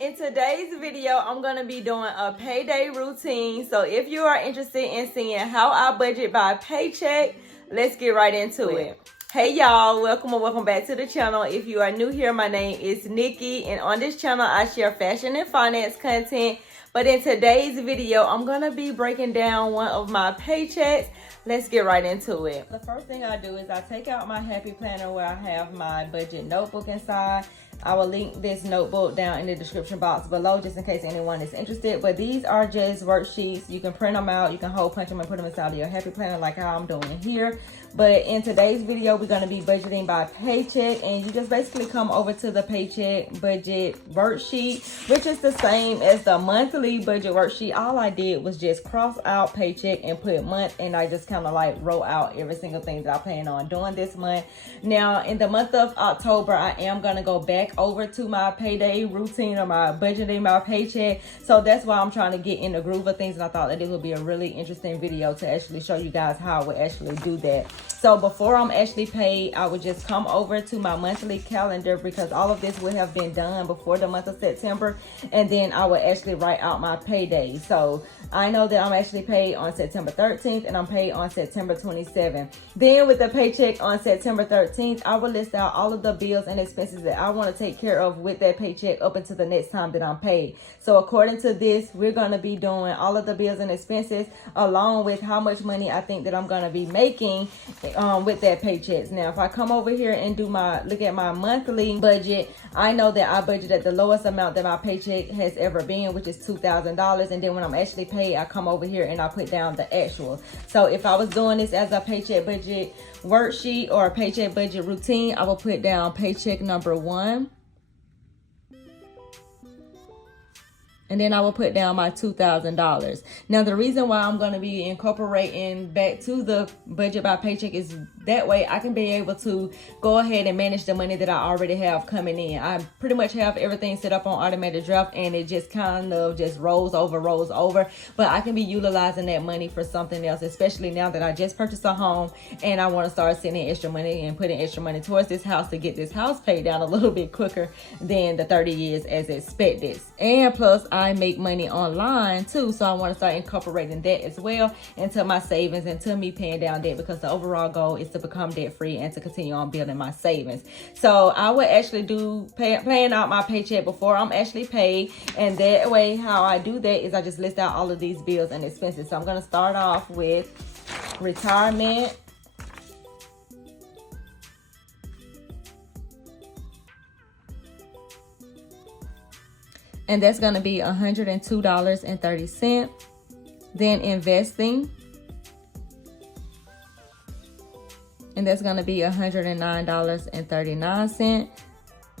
In today's video, I'm going to be doing a payday routine. So if you are interested in seeing how I budget by paycheck, let's get right into it. Hey y'all, welcome or welcome back to the channel. If you are new here, my name is Nikki, and on this channel I share fashion and finance content. But in today's video, I'm going to be breaking down one of my paychecks. Let's get right into it. The first thing I do is I take out my happy planner where I have my budget notebook inside. I will link this notebook down in the description box below just in case anyone is interested. But these are just worksheets. You can print them out, you can hole punch them and put them inside of your happy planner like how I'm doing here. But in today's video, we're going to be budgeting by paycheck, and you just basically come over to the paycheck budget worksheet, which is the same as the monthly budget worksheet. All I did was just cross out paycheck and put month, and I just kind of like wrote out every single thing that I plan on doing this month. Now in the month of October, I am going to go back over to my payday routine or my budgeting my paycheck. So that's why I'm trying to get in the groove of things, and I thought that it would be a really interesting video to actually show you guys how I would actually do that. So before I'm actually paid, I would just come over to my monthly calendar, because all of this would have been done before the month of September, and then I would actually write out my payday. So I know that I'm actually paid on September 13th and I'm paid on September 27th. Then with the paycheck on September 13th, I will list out all of the bills and expenses that I want to take care of with that paycheck up until the next time that I'm paid. So according to this, we're going to be doing all of the bills and expenses along with how much money I think that I'm going to be making with that paychecks. Now, if I come over here and do look at my monthly budget, I know that I budgeted the lowest amount that my paycheck has ever been, which is $2,000. And then when I'm actually paid, I come over here and I put down the actual. So if I was doing this as a paycheck budget worksheet or a paycheck budget routine, I will put down paycheck number 1. And then I will put down my $2,000. Now, the reason why I'm going to be incorporating back to the budget by paycheck is that way I can be able to go ahead and manage the money that I already have coming in. I pretty much have everything set up on automated draft, and it just kind of just rolls over. But I can be utilizing that money for something else, especially now that I just purchased a home and I want to start sending extra money and putting extra money towards this house to get this house paid down a little bit quicker than the 30 years as expected. And plus, I make money online too, so I want to start incorporating that as well into my savings and to me paying down debt, because the overall goal is to become debt free and to continue on building my savings. So I would actually do paying out my paycheck before I'm actually paid, and that way how I do that is I just list out all of these bills and expenses. So I'm going to start off with retirement. And that's going to be $102.30. Then investing. And that's going to be $109.39.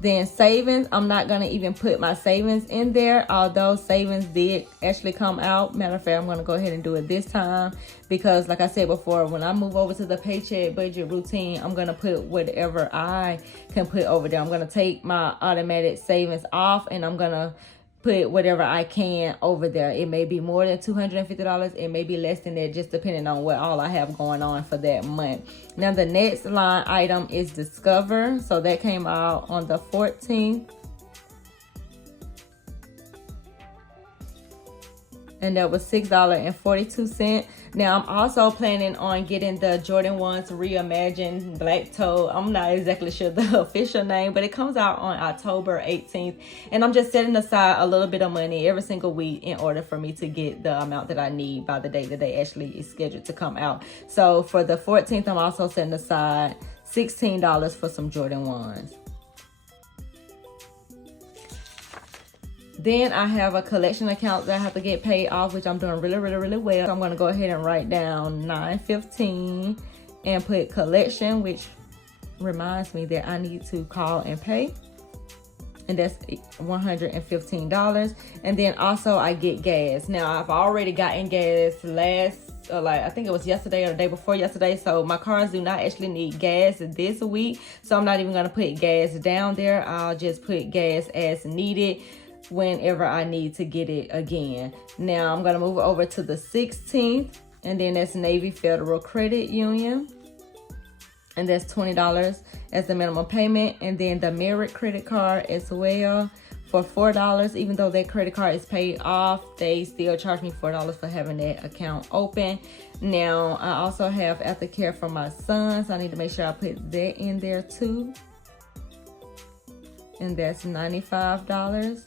Then savings, I'm not going to even put my savings in there, although savings did actually come out. Matter of fact, I'm going to go ahead and do it this time, because like I said before, when I move over to the paycheck budget routine, I'm going to put whatever I can put over there. I'm going to take my automatic savings off, and I'm going to put whatever I can over there. It may be more than $250. It may be less than that, just depending on what all I have going on for that month. Now, the next line item is Discover. So that came out on the 14th. And that was $6.42. Now, I'm also planning on getting the Jordan 1s Reimagined Black Toe. I'm not exactly sure the official name, but it comes out on October 18th. And I'm just setting aside a little bit of money every single week in order for me to get the amount that I need by the date that they actually is scheduled to come out. So for the 14th, I'm also setting aside $16 for some Jordan 1s. Then I have a collection account that I have to get paid off, which I'm doing really well. So I'm going to go ahead and write down 915 and put collection, which reminds me that I need to call and pay. And that's $115. And then also I get gas. Now, I've already gotten gas I think it was yesterday or the day before yesterday. So my cars do not actually need gas this week. So I'm not even going to put gas down there. I'll just put gas as needed whenever I need to get it again. Now I'm going to move over to the 16th, and then that's Navy Federal Credit Union. and that's $20 as the minimum payment. And then the Merit credit card as well for $4. Even though that credit card is paid off, they still charge me $4 for having that account open. Now, I also have aftercare for my son, so I need to make sure I put that in there too. And that's $95.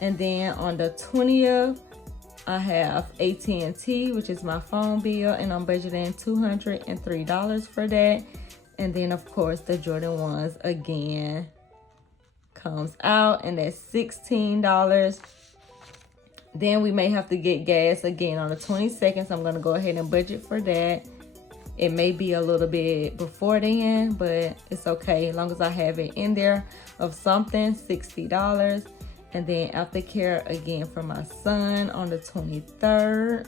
And then on the 20th, I have AT&T, which is my phone bill, and I'm budgeting $203 for that. And then, of course, the Jordan 1s again comes out, and that's $16. Then we may have to get gas again on the 22nd, so I'm going to go ahead and budget for that. It may be a little bit before then, but it's okay as long as I have it in there of something. $60. And then aftercare again for my son on the 23rd.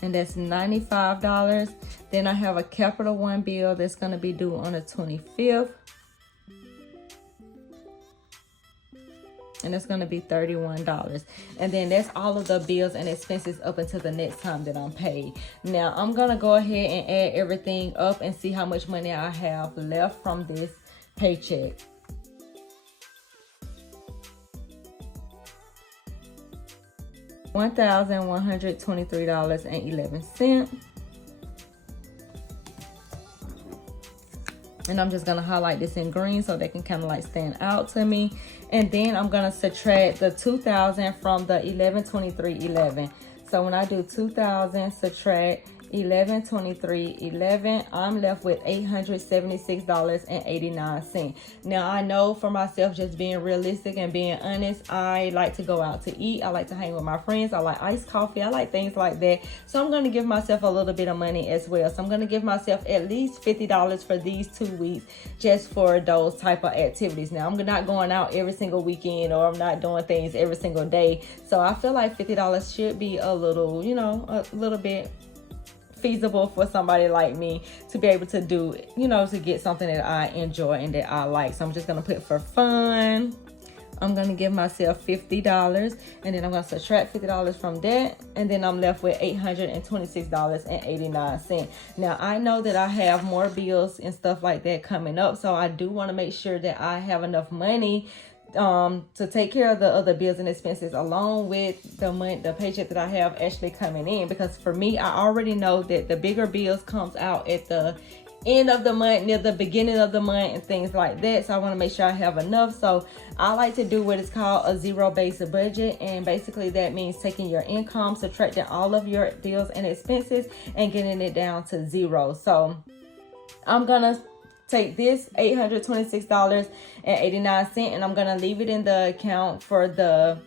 And that's $95. Then I have a Capital One bill that's going to be due on the 25th. And it's going to be $31. And then that's all of the bills and expenses up until the next time that I'm paid. Now, I'm going to go ahead and add everything up and see how much money I have left from this paycheck. $1,123.11. And I'm just gonna highlight this in green so they can kind of like stand out to me. And then I'm gonna subtract the 2,000 from the 1123.11. So when I do 2,000 subtract 1123.11, I'm left with $876.89. Now, I know for myself, just being realistic and being honest, I like to go out to eat. I like to hang with my friends. I like iced coffee. I like things like that. So I'm going to give myself a little bit of money as well. So I'm going to give myself at least $50 for these 2 weeks just for those type of activities. Now, I'm not going out every single weekend, or I'm not doing things every single day. So I feel like $50 should be a little, you know, a little bit feasible for somebody like me to be able to do, you know, to get something that I enjoy and that I like. So I'm just gonna put for fun. I'm gonna give myself $50, and then I'm gonna subtract $50 from that, and then I'm left with $826.89. Now, I know that I have more bills and stuff like that coming up, so I do want to make sure that I have enough money to take care of the other bills and expenses, along with the paycheck that I have actually coming in. Because for me, I already know that the bigger bills comes out at the end of the month, near the beginning of the month, and things like that. So I want to make sure I have enough. So I like to do what is called a zero-based budget, and basically that means taking your income, subtracting all of your bills and expenses, and getting it down to zero. So I'm gonna take this $826.89, and I'm gonna leave it in the account for the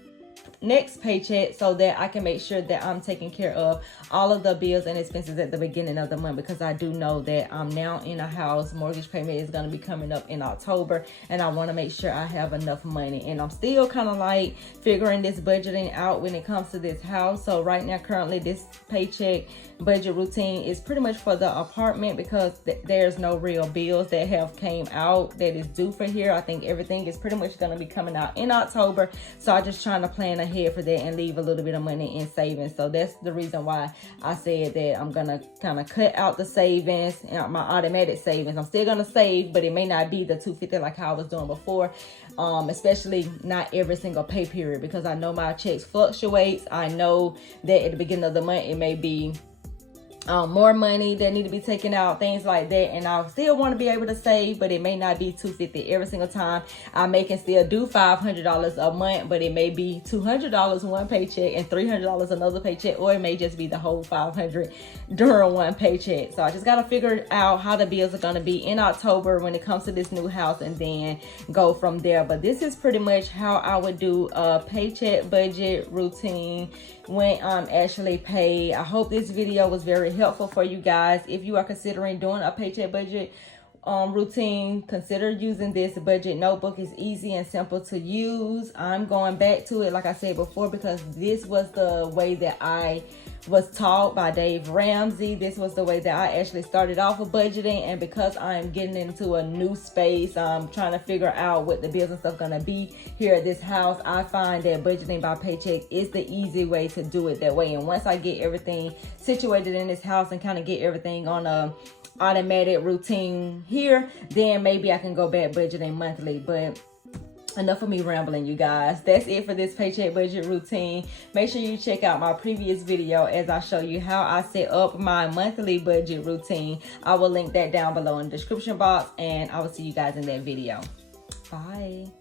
next paycheck so that I can make sure that I'm taking care of all of the bills and expenses at the beginning of the month, because I do know that I'm now in a house. Mortgage payment is going to be coming up in October, and I want to make sure I have enough money. And I'm still kind of like figuring this budgeting out when it comes to this house. So right now, currently, this paycheck budget routine is pretty much for the apartment, because there's no real bills that have came out that is due for here. I think everything is pretty much going to be coming out in October. So I'm just trying to plan ahead for that and leave a little bit of money in savings. So that's the reason why I said that I'm gonna kind of cut out the savings, my automatic savings. I'm still gonna save, but it may not be the $250 like how I was doing before, especially not every single pay period, because I know my checks fluctuates. I know that at the beginning of the month it may be more money that need to be taken out, things like that, and I still want to be able to save, but it may not be $250 every single time. I may can still do $500 a month, but it may be $200 one paycheck and $300 another paycheck, or it may just be the whole $500 during one paycheck. So I just got to figure out how the bills are going to be in October when it comes to this new house, and then go from there. But this is pretty much how I would do a paycheck budget routine when I'm actually paid. I hope this video was very helpful for you guys. If you are considering doing a paycheck budget routine, consider using this budget notebook. It's easy and simple to use. I'm going back to it, like I said before, because this was the way that I was taught by Dave Ramsey. This was the way that I actually started off with budgeting, and because I'm getting into a new space, I'm trying to figure out what the bills and stuff gonna be here at this house, I find that budgeting by paycheck is the easy way to do it that way. And once I get everything situated in this house and kind of get everything on a automatic routine here, then maybe I can go back budgeting monthly. But enough of me rambling, you guys. That's it for this paycheck budget routine. Make sure you check out my previous video as I show you how I set up my monthly budget routine. I will link that down below in the description box, and I will see you guys in that video. Bye.